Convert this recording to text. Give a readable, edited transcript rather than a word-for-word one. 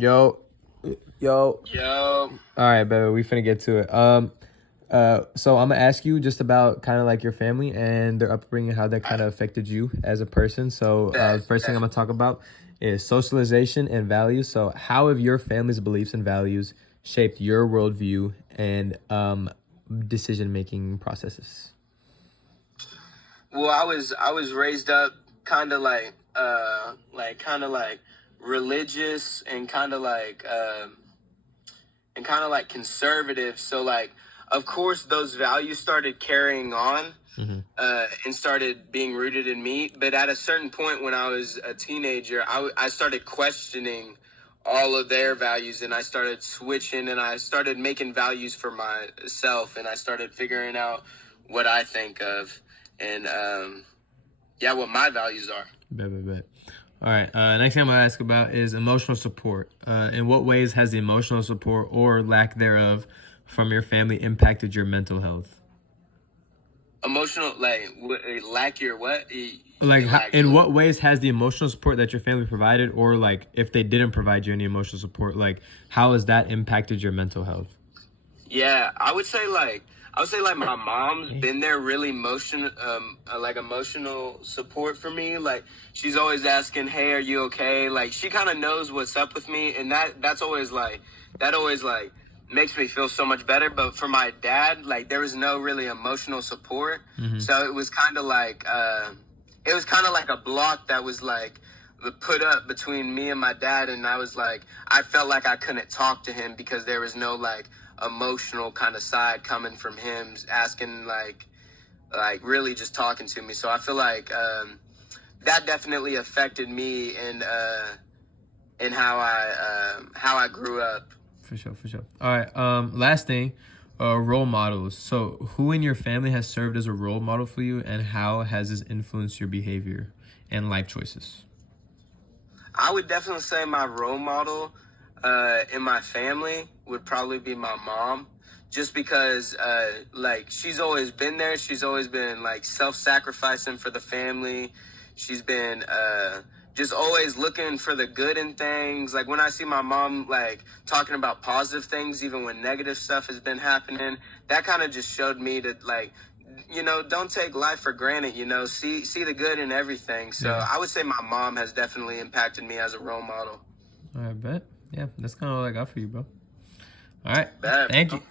Yo, yo. Yo. All right, baby, we finna get to it. So I'm gonna ask you just about kind of like your family and their upbringing, how that kind of affected you as a person. So, Bet, first thing I'm bet. gonna talk about is socialization and values. So, how have your family's beliefs and values shaped your worldview and decision making processes? Well, I was raised up kind of like religious and kind of like conservative. So like, of course, those values started carrying on Mm-hmm. and started being rooted in me. But at a certain point, when I was a teenager, I started questioning all of their values, and I started switching, and I started making values for myself, and I started figuring out what I think of, and yeah, what my values are. Bet. All right. Next thing I'm gonna ask about is emotional support. In what ways has the emotional support or lack thereof from your family impacted your mental health? Emotional, like, lack your what? Like, Lack in what? what ways has the emotional support that your family provided, or like if they didn't provide you any emotional support, like how has that impacted your mental health? Yeah, I would say like my mom's been there really emotional support for me. Like she's always asking, "Hey, are you okay?" Like she kind of knows what's up with me, and that always makes me feel so much better. But for my dad, like there was no really emotional support, Mm-hmm. so it was kind of like a block that was like put up between me and my dad, and I felt like I couldn't talk to him because there was no like emotional kind of side coming from him asking like really just talking to me. So I feel like that definitely affected me in how I grew up. For sure. All right. Last thing, role models. So, who in your family has served as a role model for you, and how has this influenced your behavior and life choices? I would definitely say my role model in my family would probably be my mom, just because like she's always been there. She's always been like self-sacrificing for the family. She's been just always looking for the good in things. Like when I see my mom like talking about positive things, even when negative stuff has been happening, that kind of just showed me to like, don't take life for granted. See the good in everything. So Yeah. I would say my mom has definitely impacted me as a role model. All right, bet. Yeah, that's kind of all I got for you, bro. All right. Bad. Thank you.